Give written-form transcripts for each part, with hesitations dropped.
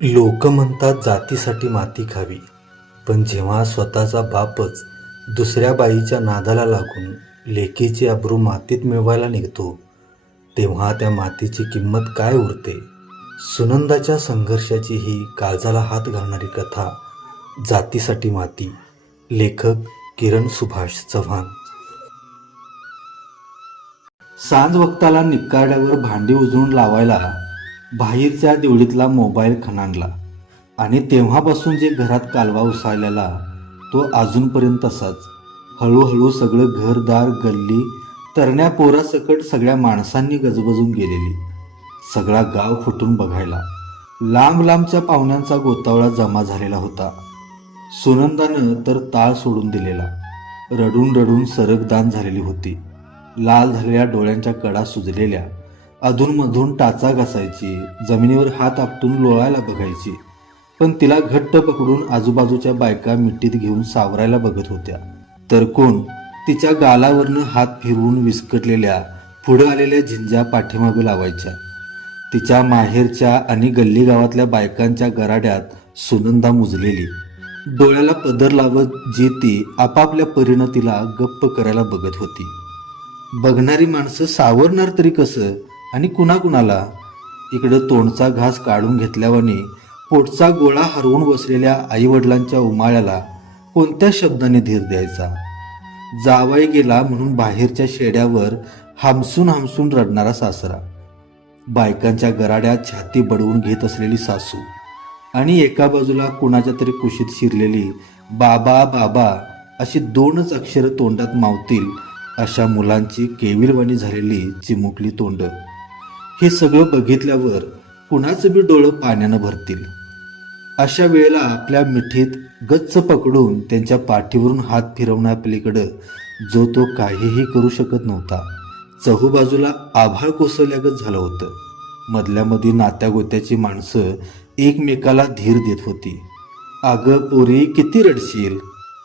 लोक म्हणतात जातीसाठी माती खावी, पण जेव्हा स्वतःचा बापच दुसऱ्या बाईच्या नादाला लागून लेकीची अब्रू मातीत मिळवायला निघतो, तेव्हा त्या मातीची किंमत काय उरते. सुनंदाच्या संघर्षाची ही काळजाला हात घालणारी कथा जातीसाठी माती. लेखक किरण सुभाष चव्हाण. सांज वक्ताला निकाड्यावर भांडी उजळून लावायला बाहेरच्या देवळीतला मोबाईल खणाणला आणि तेव्हापासून जे घरात कालवा उसाळलेला तो अजूनपर्यंत तसाच. हळूहळू सगळं घरदार गल्ली तरण्या पोरासकट सगळ्या माणसांनी गजबजून गेलेली. सगळा गाव फुटून बघायला लांब लांबच्या पाहुण्यांचा गोतावळा जमा झालेला होता. सुनंदानं तर ताळ सोडून दिलेला. रडून रडून सरगदान झालेली होती. लाल झालेल्या डोळ्यांच्या कडा सुजलेल्या. अधूनमधून टाचा घासायची, जमिनीवर हात आपटून लोळायला बघायची, पण तिला घट्ट पकडून आजूबाजूच्या बायका मिठीत घेऊन सावरायला बघत होत्या. तर कोण तिच्या गालावरनं हात फिरवून विस्कटलेल्या पुढं आलेल्या झिंजा पाठीमागं लावायच्या. तिच्या माहेरच्या आणि गल्ली गावातल्या बायकांच्या गराड्यात सुनंदा मुजलेली. डोळ्याला पदर लावत जी ती आपापल्या परीनं तिला गप्प करायला बघत होती. बघणारी माणसं सावरणार तरी कसं आणि कुणाकुणाला. इकडं तोंडचा घास काढून घेतल्यावानी पोटचा गोळा हरवून बसलेल्या आईवडिलांच्या उमाळ्याला कोणत्या शब्दाने धीर द्यायचा. जावाई गेला म्हणून बाहेरच्या शेड्यावर हमसून हमसून रडणारा सासरा, बायकांच्या गराड्यात छाती बडवून घेत असलेली सासू आणि एका बाजूला कुणाच्या तरी कुशीत शिरलेली बाबा बाबा अशी दोनच अक्षर तोंडात मावतील अशा मुलांची केविलवाणी झालेली चिमुकली तोंड. हे सगळं बघितल्यावर कुणाचं बी डोळं पाण्यानं भरतील. अशा वेळेला आपल्या मिठीत गच्च पकडून त्यांच्या पाठीवरून हात फिरवण्यापलीकडं जो तो काहीही करू शकत नव्हता. चहूबाजूला आभाळ कोसळल्यागत झालं होतं. मधल्यामध्ये नात्यागोत्याची माणसं एकमेकाला धीर देत होती. अगं पोरी, किती रडशील,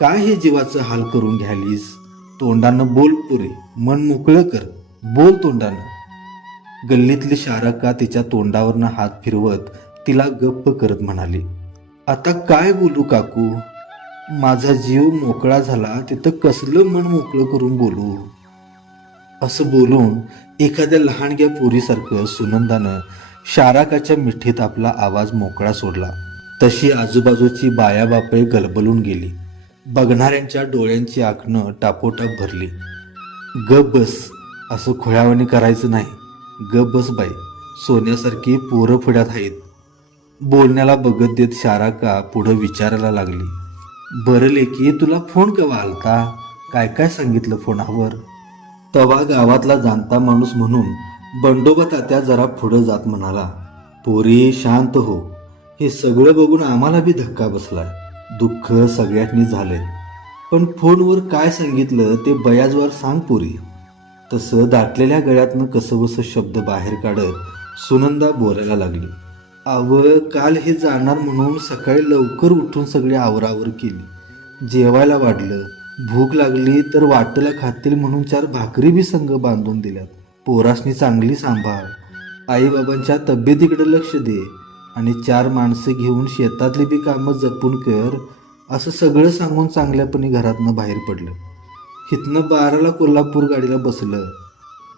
काय हे जीवाचं हाल करून घ्यालीस. तोंडानं बोल पोरी, मन मोकळं कर, बोल तोंडानं. गल्लीतली शारका तिच्या तोंडावरनं हात फिरवत तिला गप्प करत म्हणाली, आता काय बोलू काकू, माझा जीव मोकळा झाला तिथं कसलं मन मोकळं करून बोलू. असं बोलून एखाद्या लहानग्या पोरीसारखं सुनंदानं शारकाच्या मिठीत आपला आवाज मोकळा सोडला. तशी आजूबाजूची बायाबापे गलबलून गेली. बघणाऱ्यांच्या डोळ्यांची आखणं टापोटाप भरली. गप बस, असं खोळ्यावानी करायचं नाही. गप बस बाई, सोन्यासारखी पोरं पुढ्यात आहेत. बोलण्याला बघत देत शारका पुढं विचारायला लागली, बरं लेकी, तुला फोन केव्हा आलता, काय काय सांगितलं फोनावर. तवा गावातला जाणता माणूस म्हणून बंडोबा तात्या जरा पुढं जात म्हणाला, पोरी शांत हो, हे सगळं बघून आम्हाला बी धक्का बसलाय. दुःख सगळ्यांनी झालंय, पण फोनवर काय सांगितलं ते बयाजवर सांग पोरी. तसं दाटलेल्या गळ्यातनं कसंबसं शब्द बाहेर काढत सुनंदा बोलायला लागली, अव काल हे जाणार म्हणून सकाळी लवकर उठून सगळी आवरावर केली. जेवायला वाढलं, भूक लागली तर वाटेला खातील म्हणून 4 भाकरी बी संग बांधून दिल्यात. पोरासनी चांगली सांभाळ, आईबाबांच्या तब्येतीकडे लक्ष दे आणि 4 माणसं घेऊन शेतातली बी कामं जपून कर, असं सगळं सांगून चांगल्यापणे घरातनं बाहेर पडलं. इथनं 12ला कोल्हापूर गाडीला बसलं.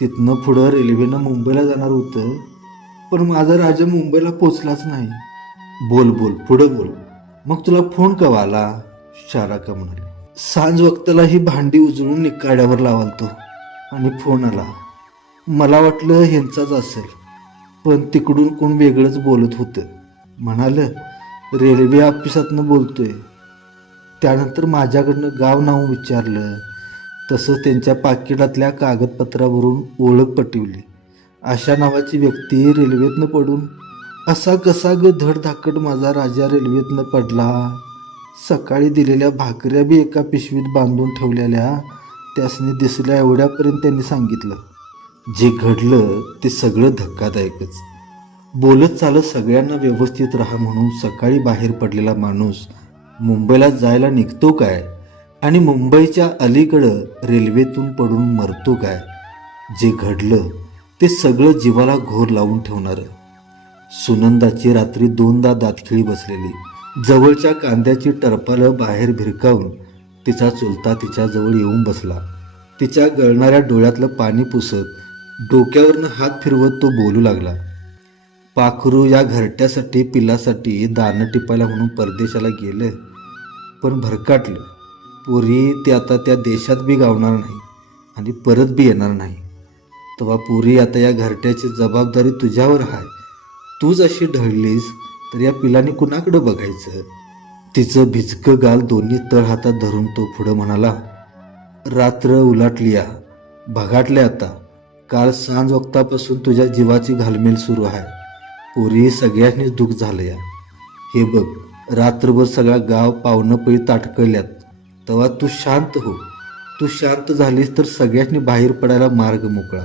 तिथनं पुढं रेल्वेनं मुंबईला जाणार होतं, पण माझा राजा मुंबईला पोचलाच नाही. बोल बोल, पुढं बोल, मग तुला फोन केव्हा आला, शारका म्हणाली. सांज वक्ताला ही भांडी उजळून निकाड्यावर लावालतो आणि फोन आला. मला वाटलं ह्यांचाच असेल, पण तिकडून कोण वेगळंच बोलत होतं. म्हणालं रेल्वे ऑफिसातनं बोलतोय. त्यानंतर माझ्याकडनं गाव नाव विचारलं. तसंच त्यांच्या पाकिटातल्या कागदपत्रावरून ओळख पटवली. अशा नावाची व्यक्ती रेल्वेतनं पडून असा कसा ग धडधाकट माझा राजा रेल्वेतनं पडला. सकाळी दिलेल्या भाकऱ्या बी एका पिशवीत बांधून ठेवलेल्या त्यासनी दिसल्या एवढ्यापर्यंत त्यांनी सांगितलं. जे घडलं ते सगळं धक्कादायकच. बोलत चालत सगळ्यांना व्यवस्थित राहा म्हणून सकाळी बाहेर पडलेला माणूस मुंबईला जायला निघतो काय आणि मुंबईच्या अलीकडं रेल्वेतून पडून मरतो काय. जे घडलं ते सगळं जीवाला घोर लावून ठेवणारं. सुनंदाची रात्री 2दा दातखिळी बसलेली. जवळच्या कांद्याची टरपालं बाहेर भिरकावून तिचा चुलता तिच्याजवळ येऊन बसला. तिच्या गळणाऱ्या डोळ्यातलं पाणी पुसत डोक्यावरनं हात फिरवत तो बोलू लागला. पाखरू या घरट्यासाठी पिलासाठी दाणं टिपायला म्हणून परदेशाला गेलं, पण भरकाटलं. पोरी ते आता त्या देशात बी गावणार नाही आणि परत बी येणार नाही. तेव्हा पोरी आता या घरट्याची जबाबदारी तुझ्यावर आहे. तूच अशी ढळलीस तर या पिलाने कुणाकडं बघायचं? तिचं भिजकं गाल दोन्ही तळ हातात धरून तो पुढं म्हणाला, रात्र उलाटलीया, भगाटले आता. काल सांज वक्तापासून तुझ्या जीवाची घालमेल सुरू आहे. पोरी सगळ्यांनीच दुःख झालं या. हे बघ, रात्रभर सगळा गाव पावनं पै ताटकळल्यात. तेव्हा तू शांत हो. तू शांत झालीस तर सगळ्यांनी बाहेर पडायला मार्ग मोकळा.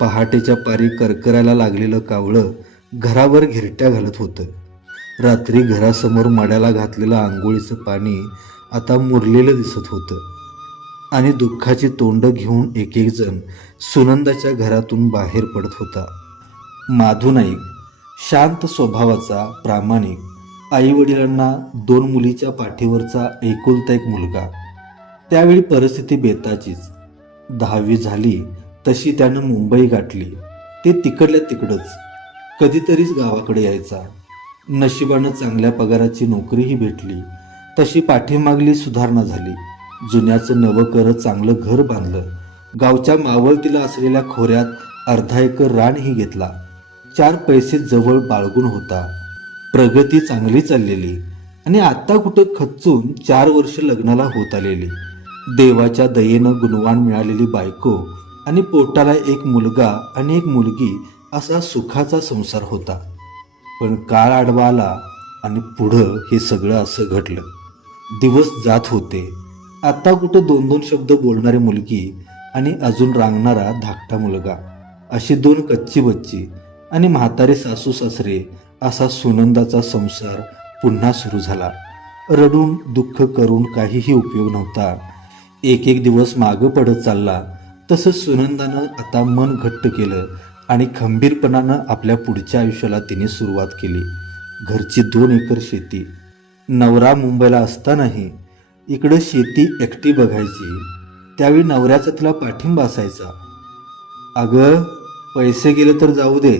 पहाटेच्या पारी करकरायला लागलेलं कावळं घरावर घिरट्या घालत होतं. रात्री घरासमोर मड्याला घातलेलं आंघोळीचं पाणी आता मुरलेलं दिसत होतं आणि दुःखाची तोंडं घेऊन एक एक जण सुनंदाच्या घरातून बाहेर पडत होता. माधू नाईक शांत स्वभावाचा, प्रामाणिक, आईवडिलांना 2 मुलीच्या पाठीवरचा एकुलता एक मुलगा. त्यावेळी परिस्थिती बेताचीच. 10वी झाली तशी त्यानं मुंबई गाठली. ते तिकडल्या तिकडंच कधीतरीच गावाकडे यायचा. नशिबानं चांगल्या पगाराची नोकरीही भेटली. तशी पाठीमागली सुधारणा झाली. जुन्याचं नवं करत चांगलं घर बांधलं. गावच्या मावळतीला असलेल्या खोऱ्यात अर्धा एकर रानही घेतला. 4 पैसे जवळ बाळगून होता. प्रगती चांगली चाललेली आणि आता कुठं खच्चून 4 वर्ष लग्नाला होत आलेली. देवाच्या दयेनं गुणवान मिळालेली बायको आणि पोटाला एक मुलगा आणि एक मुलगी असा सुखाचा संसार होता. पण काळ आडवा आला आणि पुढं हे सगळं असं घडलं. दिवस जात होते. आता कुठं 2-2 शब्द बोलणारी मुलगी आणि अजून रांगणारा धाकटा मुलगा, अशी 2 कच्ची बच्ची आणि म्हातारे सासू सासरे असा सुनंदाचा संसार पुन्हा सुरू झाला. रडून दुःख करून काहीही उपयोग नव्हता. एक एक दिवस मागं पडत चालला. तसं सुनंदानं आता मन घट्ट केलं आणि खंबीरपणानं आपल्या पुढच्या आयुष्याला तिने सुरुवात केली. घरची 2 एकर शेती. नवरा मुंबईला असतानाही इकडं शेती एकटी बघायची. त्यावेळी नवऱ्याचा तिला पाठिंबा असायचा. अगं, पैसे गेले तर जाऊ दे,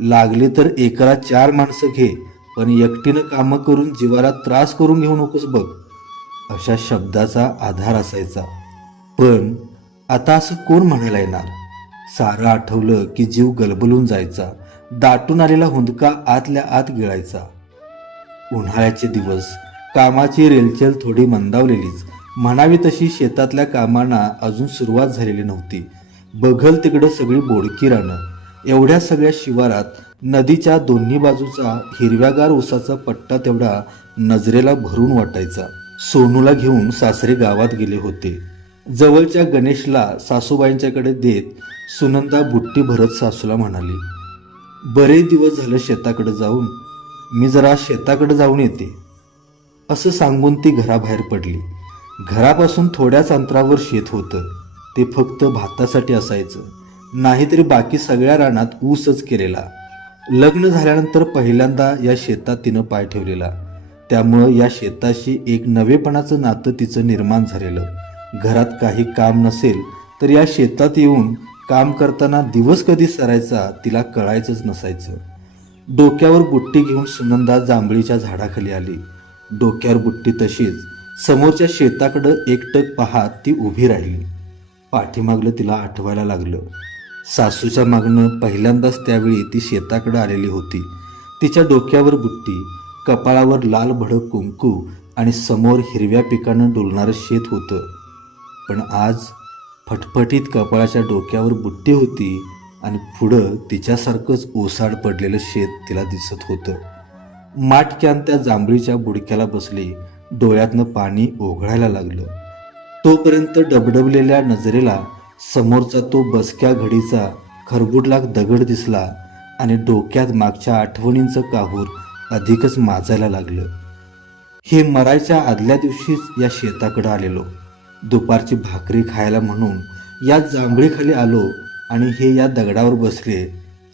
लागले तर एकरा 4 माणसं घे, पण एकटीनं कामं करून जीवाला त्रास करून घेऊ नकोस बघ, अशा शब्दाचा आधार असायचा. पण आता असं कोण म्हणायला येणार? सारं आठवलं की जीव गलबलून जायचा. दाटून आलेला हुंदका आतल्या आत गिळायचा. उन्हाळ्याचे दिवस. कामाची रेलचेल थोडी मंदावलेलीच. म्हणावी तशी शेतातल्या कामांना अजून सुरुवात झालेली नव्हती. बघल तिकडं सगळी बोडकी रानं. एवढ्या सगळ्या शिवारात नदीच्या दोन्ही बाजूचा हिरव्यागार ऊसाचा पट्टा तेवढा नजरेला भरून वाटायचा. सोनूला घेऊन सासरे गावात गेले होते. जवळच्या गणेशला सासूबाईंच्याकडे देत सुनंदा बुट्टी भरत सासूला म्हणाली, बरेच दिवस झालं शेताकडे जाऊन, मी जरा शेताकडे जाऊन येते. असं सांगून ती घराबाहेर पडली. घरापासून थोड्याच अंतरावर शेत होतं. ते फक्त भातासाठी असायचं. नाहीतरी बाकी सगळ्या रानात ऊसच केलेला. लग्न झाल्यानंतर पहिल्यांदा या शेतात तिनं पाय ठेवलेला. त्यामुळं या शेताशी एक नवेपणाचं नातं तिचं निर्माण झालेलं. घरात काही काम नसेल तर या शेतात येऊन काम करताना दिवस कधी सरायचा तिला कळायचंच नसायचं. डोक्यावर बुट्टी घेऊन सुनंदा जांभळीच्या झाडाखाली आली. डोक्यावर बुट्टी तशीच समोरच्या शेताकडं एकटक पाहत ती उभी राहिली. पाठीमागलं तिला आठवायला लागलं. सासूच्या मागणं पहिल्यांदाच त्यावेळी ती शेताकडे आलेली होती. तिच्या डोक्यावर बुट्टी, कपाळावर लाल भडक कुंकू आणि समोर हिरव्या पिकानं डोलणारं शेत होतं. पण आज फटफटीत कपाळाच्या डोक्यावर बुट्टी होती आणि पुढं तिच्यासारखंच ओसाड पडलेलं शेत तिला दिसत होतं. माटक्यान त्या जांभळीच्या बुडक्याला बसली. डोळ्यातनं पाणी ओघळायला लागलं. तोपर्यंत डबडबलेल्या नजरेला समोरचा तो बसक्या घडीचा खरबुडलाख दगड दिसला आणि डोक्यात मागच्या आठवणींचं काहूर अधिकच माजायला लागलं. हे मरायच्या आदल्या दिवशीच या शेताकडे आलेलो. दुपारची भाकरी खायला म्हणून या जांभळीखाली आलो आणि हे या दगडावर बसले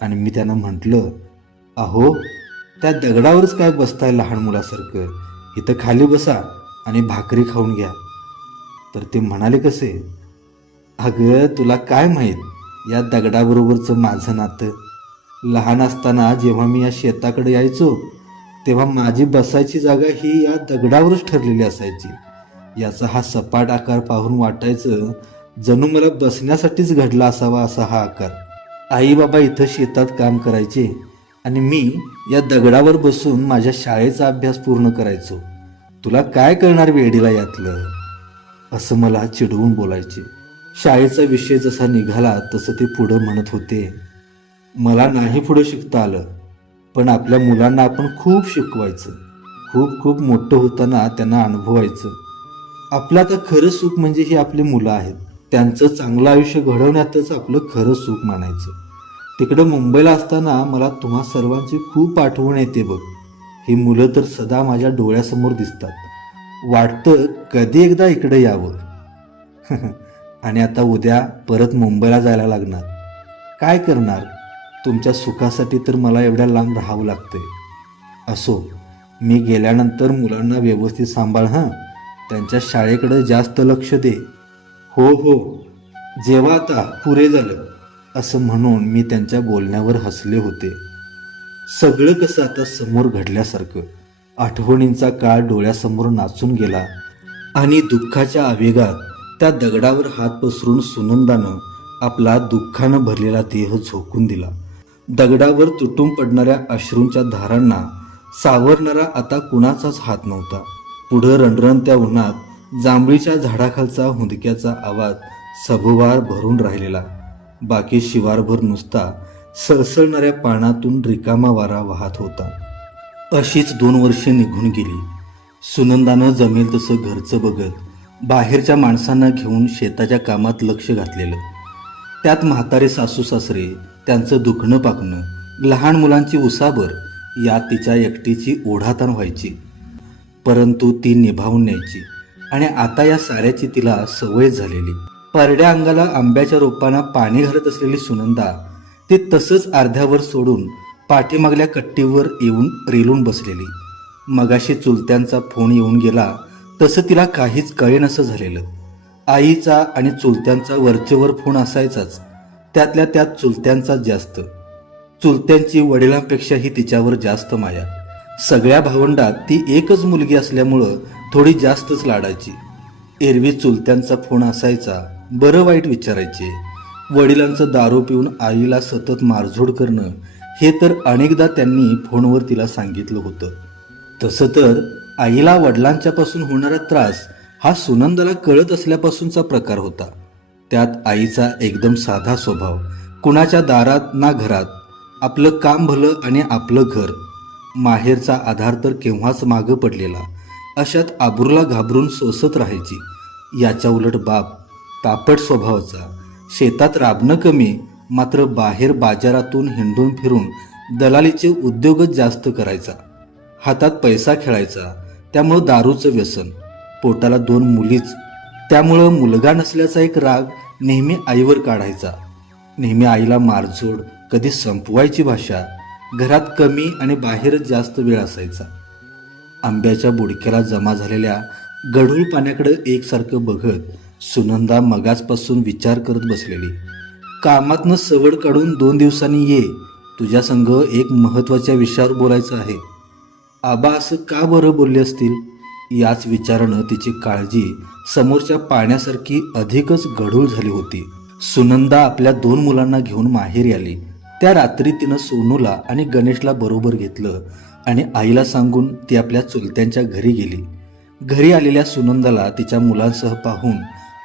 आणि मी त्यांना म्हटलं, अहो, त्या दगडावरच काय बसताय लहान मुलासारखं, इथं खाली बसा आणि भाकरी खाऊन घ्या. तर ते म्हणाले कसे, अगं तुला काय माहीत या दगडाबरोबरचं माझं नातं. लहान असताना जेव्हा मी या शेताकडे यायचो तेव्हा माझी बसायची जागा ही या दगडावरच ठरलेली असायची. याचा हा सपाट आकार पाहून वाटायचं जणू मला बसण्यासाठीच घडला असावा असा हा आकार. आई बाबा इथं शेतात काम करायचे आणि मी या दगडावर बसून माझ्या शाळेचा अभ्यास पूर्ण करायचो. तुला काय करणार वेडीला यातलं, असं मला चिडवून बोलायचे. शाळेचा विषय जसा निघाला तसं ते पुढं म्हणत होते, मला नाही पुढं शिकता आलं, पण आपल्या मुलांना आपण खूप शिकवायचं. खूप खूप मोठं होताना त्यांना अनुभवायचं. आपलं आता खरं सुख म्हणजे ही आपली मुलं आहेत. त्यांचं चांगलं आयुष्य घडवण्यातच आपलं खरं सुख मानायचं. तिकडं मुंबईला असताना मला तुम्हा सर्वांची खूप आठवण येते बघ. ही मुलं तर सदा माझ्या डोळ्यासमोर दिसतात. वाटतं कधी एकदा इकडे यावं. आणि आता उद्या परत मुंबईला जायला लागणार. काय करणार, तुमच्या सुखासाठी तर मला एवढ्या लांब राहावं लागतंय. असो, मी गेल्यानंतर मुलांना व्यवस्थित सांभाळ हां. त्यांच्या शाळेकडे जास्त लक्ष दे. हो हो, जेव्हा आता पुरे झालं, असं म्हणून मी त्यांच्या बोलण्यावर हसले होते. सगळं कसं आता समोर घडल्यासारखं. आठवणींचा काळ डोळ्यासमोर नाचून गेला आणि दुःखाच्या आवेगात त्या दगडावर हात पसरून सुनंदानं आपला दुःखानं भरलेला देह झोकून दिला. दगडावर तुटून पडणाऱ्या अश्रूंच्या धारांना सावरणारा आता कुणाचाच हात नव्हता. पुढं रणरणत्या उन्हात जांभळीच्या झाडाखालचा हुंदक्याचा आवाज सभोवार भरून राहिलेला. बाकी शिवारभर नुसता सळसळणाऱ्या पानातून रिकामा वारा वाहत होता. अशीच 2 वर्षे निघून गेली. सुनंदानं जमेल तसं घरचं बघत बाहेरच्या माणसांना घेऊन शेताच्या कामात लक्ष घातलेलं. त्यात म्हातारे सासू सासरे, त्यांचं दुखणं पाकणं, लहान मुलांची उसाबर यात तिच्या एकटीची ओढाताण व्हायची. परंतु ती निभावून न्यायची आणि आता या साऱ्याची तिला सवय झालेली. परड्या अंगाला आंब्याच्या रोपांना पाणी घालत असलेली सुनंदा ते तसंच अर्ध्यावर सोडून पाठीमागल्या कट्टीवर येऊन रेलून बसलेली. मगाशी चुलत्यांचा फोन येऊन गेला तसं तिला काहीच कळेनसं झालेलं. आईचा आणि चुलत्यांचा वरचेवर फोन असायचाच, त्यातल्या त्यात चुलत्यांचा जास्त. चुलत्यांची वडिलांपेक्षाही तिच्यावर जास्त माया. सगळ्या भावंडात ती एकच मुलगी असल्यामुळं थोडी जास्तच लाडायची. एरवी चुलत्यांचा फोन असायचा, बरं वाईट विचारायचे. वडिलांचं दारू पिऊन आईला सतत मारझोड करणं हे तर अनेकदा त्यांनी फोनवर तिला सांगितलं होतं. तसं तर आईला वडिलांच्यापासून होणारा त्रास हा सुनंदाला कळत असल्यापासूनचा प्रकार होता. त्यात आईचा एकदम साधा स्वभाव, कुणाच्या दारात ना घरात, आपलं काम भलं आणि आपलं घर. माहेरचा आधार तर केव्हाच मागं पडलेला. अशात आबरूला घाबरून सोसत राहायची. याच्या उलट बाप तापट स्वभावाचा, शेतात राबणं कमी, मात्र बाहेर बाजारातून हिंडून फिरून दलालीचे उद्योगच जास्त करायचा. हातात पैसा खेळायचा, त्यामुळं दारूचं व्यसन. पोटाला 2 मुलीच, त्यामुळं मुलगा नसल्याचा एक राग नेहमी आईवर काढायचा. नेहमी आईला मारझोड, कधी संपवायची भाषा. घरात कमी आणि बाहेरच जास्त वेळ असायचा. आंब्याच्या बुडक्याला जमा झालेल्या गढूळ पाण्याकडे एकसारखं बघत सुनंदा मगाचपासून विचार करत बसलेली. कामातनं सवड काढून 2 दिवसांनी ये, तुझ्या संग एक महत्त्वाच्या विषयावर बोलायचं आहे. आबा असं का बरं बोलले असतील, याच विचारानं तिची काळजी समोरच्या पाण्यासारखी अधिकच गढूळ झाली होती. सुनंदा आपल्या 2 मुलांना घेऊन माहेरी आली. त्या रात्री तिनं सोनूला आणि गणेशला बरोबर घेतलं आणि आईला सांगून ती आपल्या चुलत्यांच्या घरी गेली. घरी आलेल्या सुनंदाला तिच्या मुलांसह पाहून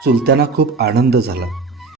चुलत्यांना खूप आनंद झाला.